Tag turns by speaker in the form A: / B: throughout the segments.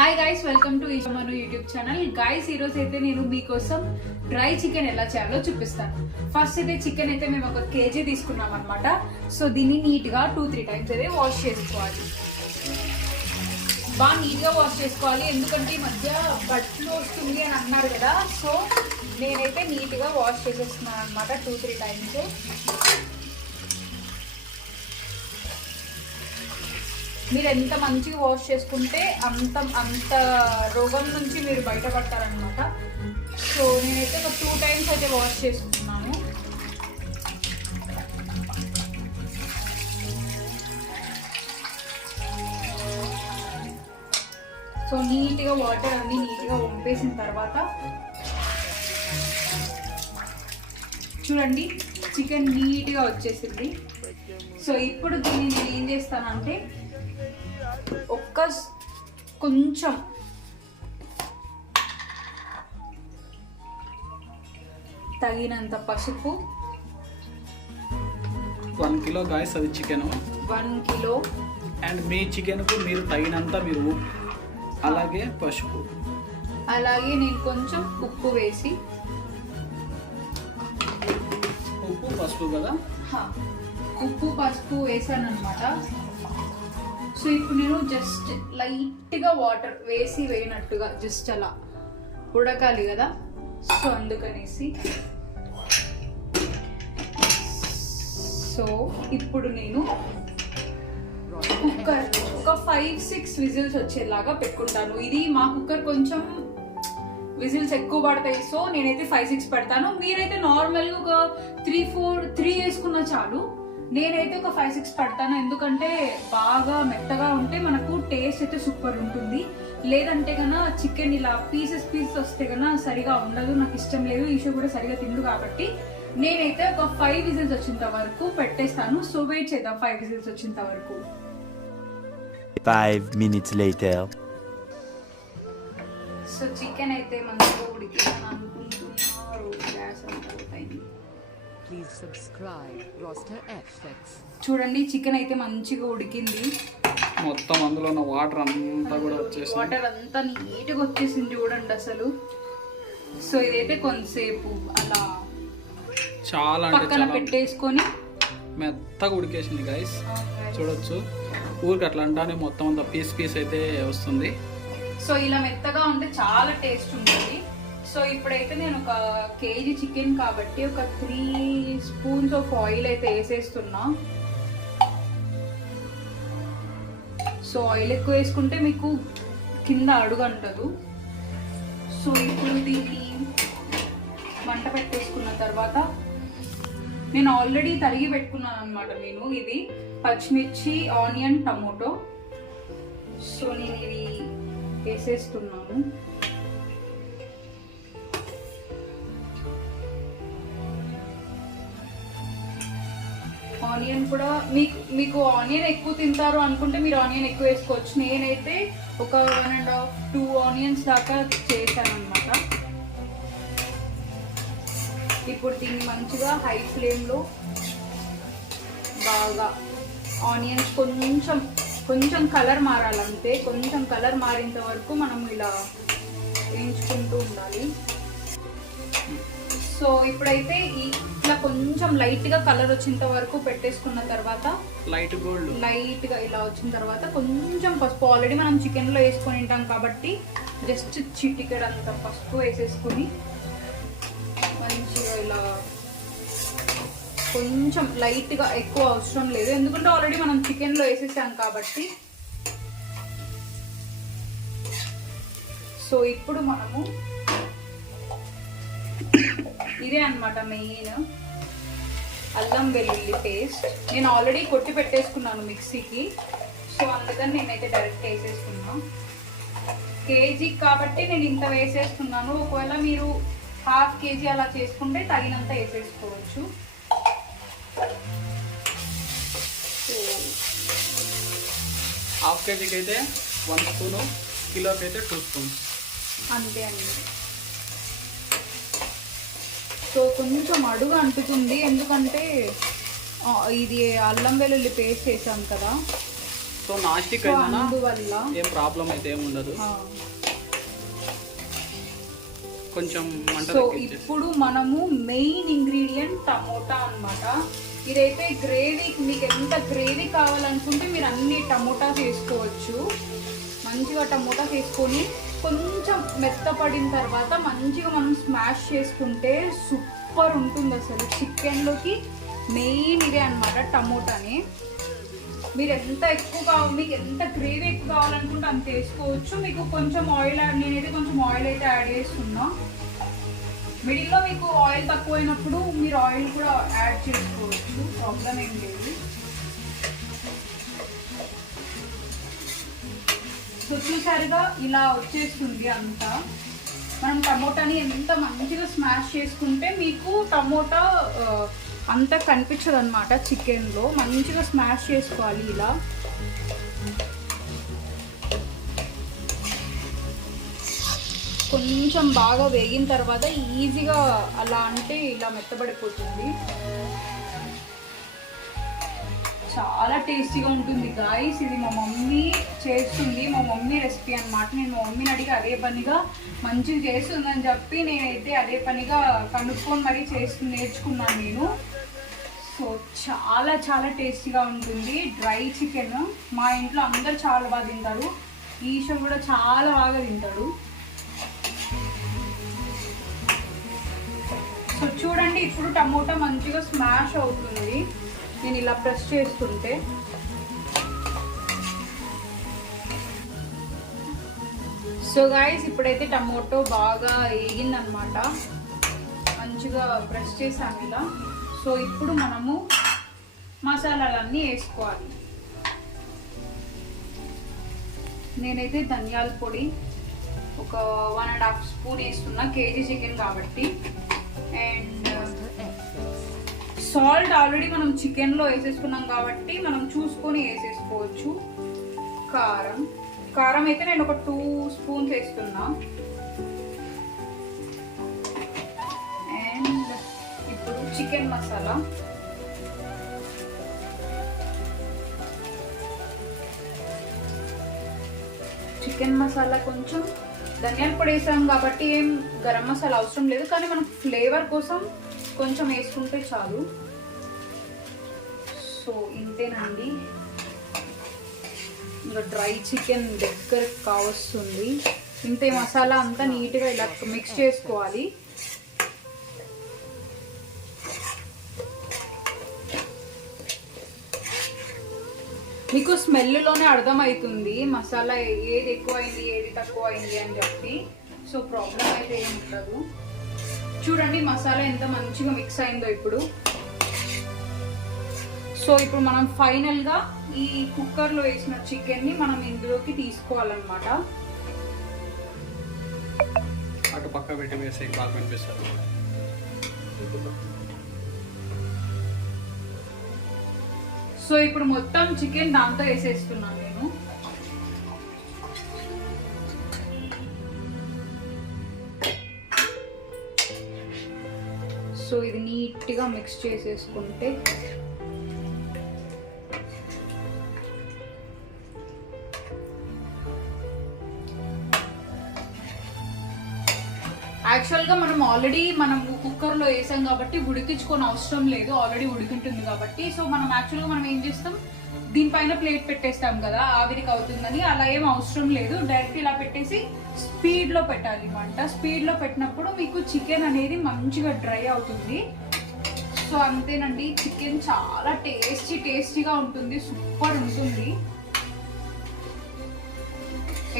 A: Hi guys welcome to ఈశమను YouTube channel guys ఈరోజు అయితే నేను మీకోసం డ్రై చికెన్ ఎలా చేయాలో చూపిస్తాను. ఫస్ట్ అయితే చికెన్ అయితే మేము ఒక కేజీ తీసుకున్నాం అనమాట సో దీన్ని నీట్గా టూ త్రీ టైమ్స్ అయితే వాష్ చేసుకోవాలి. బాగా నీట్గా వాష్ చేసుకోవాలి. ఎందుకంటే ఈ మధ్య బట్టలు వస్తుంది అని అన్నారు కదా. సో నేనైతే నీట్గా వాష్ చేసేస్తున్నాను అనమాట టూ త్రీ టైమ్స్ మీరు ఎంత మంచిగా వాష్ చేసుకుంటే అంత అంత రోగం నుంచి మీరు బయటపడతారనమాట సో నేనైతే ఒక టూ టైమ్స్ అయితే వాష్ చేసుకున్నాను. సో నీట్గా వాటర్ అన్ని నీట్గా వంపేసిన తర్వాత చూడండి చికెన్ నీట్గా వచ్చేసింది. సో ఇప్పుడు దీన్ని నేను ఏం చేస్తానంటే ఒక్క స్- కొంచెం. తగినంత పసుపు.
B: వన్ కిలో గాయస్ అది చికెన్
A: వన్ కిలో
B: అండ్ మీ చికెన్కు మీరు తగినంత మీరు అలాగే పసుపు.
A: అలాగే నేను కొంచెం ఉప్పు వేసి.
B: ఉప్పు పసుపు కదా?
A: ఉప్పు పసుపు వేసాను అనమాట సో ఇప్పుడు నేను జస్ట్ లైట్గా వాటర్ వేసి వేయనట్టుగా జస్ట్ అలా ఉడకాలి కదా. సో అందుకనేసి సో ఇప్పుడు నేను కుక్కర్ ఒక ఫైవ్ సిక్స్ విజిల్స్ వచ్చేలాగా పెట్టుకుంటాను. ఇది మా కుక్కర్ కొంచెం విజిల్స్ ఎక్కువ పడతాయి. సో నేనైతే ఫైవ్ సిక్స్ పెడతాను. మీరైతే నార్మల్గా ఒక త్రీ ఫోర్ త్రీ వేసుకున్న చాలు. నేనైతే ఒక ఫైవ్ సిక్స్ పెడతాను. ఎందుకంటే బాగా మెత్తగా ఉంటే మనకు టేస్ట్ అయితే సూపర్ ఉంటుంది. లేదంటే కన్నా చికెన్ ఇలా పీసెస్ పీసెస్ వస్తే కన్నా సరిగా ఉండదు. నాకు ఇష్టం లేదు. ఈషో కూడా సరిగా తిండు కాబట్టి నేనైతే ఒక ఫైవ్ విజిల్స్ వచ్చేంత వరకు పెట్టేస్తాను. సో వెయిట్ చేద్దాం ఫైవ్ విజిల్స్ వచ్చేంత వరకు.
C: Later.
A: సో చికెన్ అయితే మంచిగా ఉడికిందని అనుకుంటున్నారు gas
D: Please subscribe Roster FX.
A: చూడండి చికెన్ అయితే మంచిగా ఉడికింది.
B: మొత్తం అందులో ఉన్న వాటర్ అంతా కూడా వచ్చేసింది.
A: వాటర్ అంతా నీట్గా వచ్చేసింది చూడండి అసలు. సో ఇదైతే కొంతసేపు అలా
B: చాలా అంటే
A: పక్కన
B: చాలా
A: పెట్టేసుకొని
B: మెత్తగా ఉడికేసింది గాయస్ చూడొచ్చు. ఊరికి అట్లా అంటానే మొత్తం అంతా పీస్ పీస్ అయితే వస్తుంది.
A: సో ఇలా మెత్తగా ఉంటే చాలా టేస్ట్ ఉంటుంది. సో ఇప్పుడైతే నేను ఒక కేజీ చికెన్ కాబట్టి ఒక త్రీ స్పూన్స్ ఆఫ్ ఆయిల్ అయితే వేసేస్తున్నా. సో ఆయిల్ ఎక్కువ వేసుకుంటే మీకు కింద అడుగు అంటదు. సో ఇప్పుడు దీన్ని వంట పెట్టేసుకున్న తర్వాత నేను ఆల్రెడీ తరిగి పెట్టుకున్నాను అనమాట నేను ఇది. పచ్చిమిర్చి ఆనియన్ టమోటో. సో నేను ఇది వేసేస్తున్నాను. కూడా మీకు మీకు ఆనియన్ ఎక్కువ తింటారు అనుకుంటే మీరు ఆనియన్ ఎక్కువ వేసుకోవచ్చు. నేనైతే ఒక one and half two onions దాకా చేశాను అనమాట ఇప్పుడు దీన్ని మంచిగా హై ఫ్లేమ్లో బాగా ఆనియన్స్ కొంచెం కొంచెం కలర్ మారాలంతే. కొంచెం కలర్ మారేంత వరకు మనం ఇలా వేయించుకుంటూ ఉండాలి. సో ఇప్పుడైతే ఈ ఇట్లా కొంచెం లైట్గా కలర్ వచ్చేంత వరకు పెట్టేసుకున్న తర్వాత
B: లైట్ గోల్డ్
A: లైట్గా ఇలా వచ్చిన తర్వాత కొంచెం పసుపు. ఆల్రెడీ మనం చికెన్లో వేసుకొని ఉంటాం కాబట్టి జస్ట్ చిటికెడ్ అంత పసుపు వేసేసుకుని మంచిగా ఇలా కొంచెం లైట్గా ఎక్కువ అవసరం లేదు. ఎందుకంటే ఆల్రెడీ మనం చికెన్లో వేసేసాం కాబట్టి. సో ఇప్పుడు మనము ఇదే అన్నమాట మెయిన్ అల్లం వెల్లుల్లి పేస్ట్ నేను ఆల్రెడీ కొట్టి పెట్టేసుకున్నాను మిక్సీకి. సో అందుకని నేనైతే డైరెక్ట్ వేసేసుకున్నా. కేజీ కాబట్టి నేను ఇంత వేసేస్తున్నాను ఒకవేళ మీరు హాఫ్ కేజీ అలా చేసుకుంటే తగినంత వేసేసుకోవచ్చు.
B: హాఫ్ కేజీకి అయితే వన్ స్పూను కిలోకి అయితే టూ స్పూన్స్.
A: అంతే అండి. సో కొంచెం అడుగు అంటుతుంది ఎందుకంటే ఇది అల్లం వెల్లుల్లి పేస్ట్ వేసాం కదా సో అందుకని కొంచెం అడుగు అంటుతుంది ఎందుకంటే ఆ, ఇది అల్లం వెల్లుల్లి పేస్ట్ వేసాం కదా. సో అందుకని కొంచెం అడుగు అంటుతుంది ఎందుకంటే ఆ, ఇది అల్లం వెల్లుల్లి పేస్ట్ వేసాం కదా సో అందుకని కొంచెం అడుగు అంటుతుంది ఎందుకంటే ఆ, ఇది అల్లం వెల్లుల్లి పేస్ట్ వేసాం కదా సో అందుకని కొంచెం అడుగు అంటుతుంది ఎందుకంటే ఆ, ఇది అల్లం వెల్లుల్లి పేస్ట్ వేసాం కదా
B: సో నాన్ స్టిక్
A: సో
B: అయినా
A: అందువల్ల
B: ఏం ప్రాబ్లం అయితే ఏమి ఉండదు. కొంచెం
A: సో ఇప్పుడు మనము మెయిన్ ఇంగ్రీడియంట్ టమోటా అన్నమాట. ఇదైతే గ్రేవీ మీకు ఎంత గ్రేవీ కావాలనుకుంటే మీరు అన్ని టమోటాస్ వేసుకోవచ్చు. మంచిగా టమోటాస్ వేసుకొని కొంచెం మెత్తపడిన తర్వాత మంచిగా మనం స్మాష్ చేసుకుంటే సూపర్ ఉంటుంది అసలు. చికెన్లోకి మెయిన్ ఇదే అన్నమాట టమోటాని. మీరు ఎంత ఎక్కువ కావాలి మీకు ఎంత గ్రేవీ ఎక్కువ కావాలనుకుంటే అంత వేసుకోవచ్చు. మీకు కొంచెం ఆయిల్ నేనైతే కొంచెం ఆయిల్ అయితే యాడ్ చేస్తున్నా. మిడిల్లో మీకు ఆయిల్ తక్కువైనప్పుడు మీరు ఆయిల్ కూడా యాడ్ చేసుకోవచ్చు. ప్రాబ్లం ఏం లేదు. సో చూసారుగా ఇలా వచ్చేస్తుంది అంతా. మనం టమోటాని ఎంత మంచిగా స్మాష్ చేసుకుంటే మీకు టమోటా అంతా అంత కనిపించదు అనమాట చికెన్లో. మంచిగా స్మాష్ చేసుకోవాలి ఇలా. కొంచెం బాగా వేగిన తర్వాత ఈజీగా అలా అంటే ఇలా మెత్తబడిపోతుంది. చాలా టేస్టీగా ఉంటుంది గాయస్ ఇది మా మమ్మీ చేస్తుంది మా మమ్మీ రెసిపీ అన్నమాట. నేను మా మమ్మీని అడిగి అదే పనిగా మంచిగా చేస్తుందని చెప్పి నేనైతే అదే పనిగా కనుక్కొని మరీ చేస్తు నేర్చుకున్నాను నేను. సో చాలా చాలా టేస్టీగా ఉంటుంది. డ్రై చికెన్ మా ఇంట్లో అందరు చాలా బాగా తింటారు. ఈష కూడా చాలా బాగా తింటాడు. సో చూడండి ఇప్పుడు టమోటా మంచిగా స్మాష్ అవుతుంది. నేను ఇలా ప్రెస్ చేస్తుంటే సో గాయస్ ఇప్పుడైతే టమోటో బాగా వేగిందనమాట మంచిగా ప్రెస్ చేసాము ఇలా. సో ఇప్పుడు మనము మసాలాలన్నీ వేసుకోవాలి. నేనైతే ధనియాల పొడి ఒక వన్ అండ్ హాఫ్ స్పూన్ వేస్తున్నా కేజీ చికెన్ కాబట్టి. అండ్ సాల్ట్ ఆల్రెడీ మనం చికెన్లో వేసేసుకున్నాం కాబట్టి మనం చూసుకొని వేసేసుకోవచ్చు. కారం. కారం అయితే నేను ఒక టూ స్పూన్స్ వేస్తున్నా. అండ్ ఇప్పుడు చికెన్ మసాలా. చికెన్ మసాలా కొంచెం ధనియాల పొడి వేసాం కాబట్టి ఏం గరం మసాలా అవసరం లేదు కానీ మనం ఫ్లేవర్ కోసం కొంచెం వేసుకుంటే చాలు. సో ఇంతేనండి. ఇంకా డ్రై చికెన్ దగ్గర కావస్తుంది. ఇంతే మసాలా అంతా నీట్గా ఇలా మిక్స్ చేసుకోవాలి. మీకు స్మెల్లోనే అర్థమవుతుంది మసాలా ఏది ఎక్కువ అయింది ఏది తక్కువ అయింది అని చెప్పి. సో ప్రాబ్లం అయితే ఏమి ఉండదు. చూడండి మసాలా ఎంత మంచిగా మిక్స్ అయిందో ఇప్పుడు. సో ఇప్పుడు మనం ఫైనల్గా ఈ కుక్కర్లో వేసిన చికెన్ని మనం ఇందులోకి తీసుకోవాలన్నమాట.
B: అటు పక్క పెట్టి వేసే బాగా కనిపిస్తారు
A: సో ఇప్పుడు మొత్తం చికెన్ దాంతో వేసేస్తున్నాను. సో ఇది నీట్గా మిక్స్ చేసేసుకుంటే యాక్చువల్గా మనం ఆల్రెడీ మనం కుక్కర్లో వేసాం కాబట్టి ఉడికించుకొని అవసరం లేదు. ఆల్రెడీ ఉడికింటుంది కాబట్టి. సో మనం యాక్చువల్గా మనం ఏం చేస్తాం? దీనిపైన ప్లేట్ పెట్టేస్తాం కదా ఆవిరికి అవుతుందని. అలా ఏం అవసరం లేదు. డైరెక్ట్ ఇలా పెట్టేసి స్పీడ్లో పెట్టాలి మంట స్పీడ్లో పెట్టినప్పుడు మీకు చికెన్ అనేది మంచిగా డ్రై అవుతుంది. సో అంతేనండి. చికెన్ చాలా టేస్టీ టేస్టీగా ఉంటుంది. సూపర్ ఉంటుంది.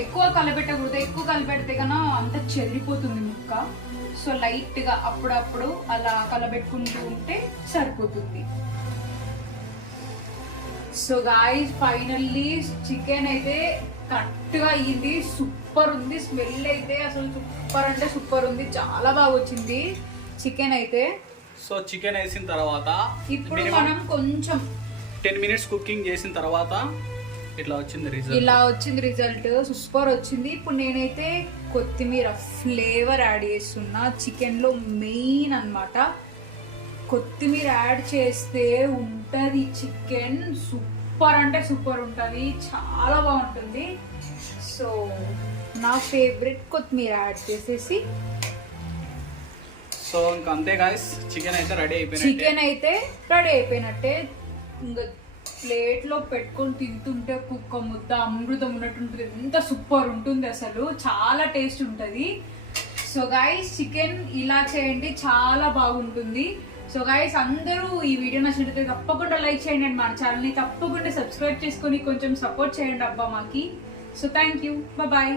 A: ఎక్కువ కలపెట్టకూడదు ఎక్కువ కలపెడితే కన్నా అంత చెదిరిపోతుంది ముక్క. సో లైట్గా అప్పుడప్పుడు అలా కలబెట్టుకుంటూ ఉంటే సరిపోతుంది. సో గాయస్ ఫైనల్లీ చికెన్ అయితే కరెక్ట్గా అయ్యింది సూపర్ ఉంది స్మెల్ అయితే అసలు సూపర్ అంటే సూపర్ ఉంది చాలా బాగా వచ్చింది చికెన్ అయితే.
B: సో చికెన్ వేసిన తర్వాత
A: ఇప్పుడు మనం కొంచెం
B: టెన్ మినిట్స్ కుకింగ్ చేసిన తర్వాత ఇట్లా వచ్చింది రిజల్ట్
A: ఇలా వచ్చింది రిజల్ట్ సూపర్ వచ్చింది. ఇప్పుడు నేనైతే కొత్తిమీర ఫ్లేవర్ యాడ్ చేస్తున్నా. చికెన్లో మెయిన్ అన్నమాట. కొత్తిమీర యాడ్ చేస్తే ఉంటుంది చికెన్ సూపర్ సూపర్ అంటే సూపర్ ఉంటుంది. చాలా బాగుంటుంది. సో నా ఫేవరెట్ కొత్తిమీర యాడ్ చేసేసి
B: సో ఇంకా అంతే గాయస్ చికెన్ అయితే రెడీ అయిపోయినట్టే.
A: చికెన్ అయితే రెడీ అయిపోయినట్టే. ఇంకా ప్లేట్లో పెట్టుకొని తింటుంటే కుక్క ముద్ద అమృతం ఉన్నట్టు ఉంటుంది ఎంత సూపర్ ఉంటుంది అసలు. చాలా టేస్ట్ ఉంటుంది. సో గైస్ చికెన్ ఇలా చేయండి చాలా బాగుంటుంది. సో గైస్ అందరూ ఈ వీడియో నచ్చినట్లయితే తప్పకుండా లైక్ చేయండి అండ్ మన ఛానల్ని తప్పకుండా సబ్స్క్రైబ్ చేసుకొని కొంచెం సపోర్ట్ చేయండి అబ్బా మాకి. So thank you bye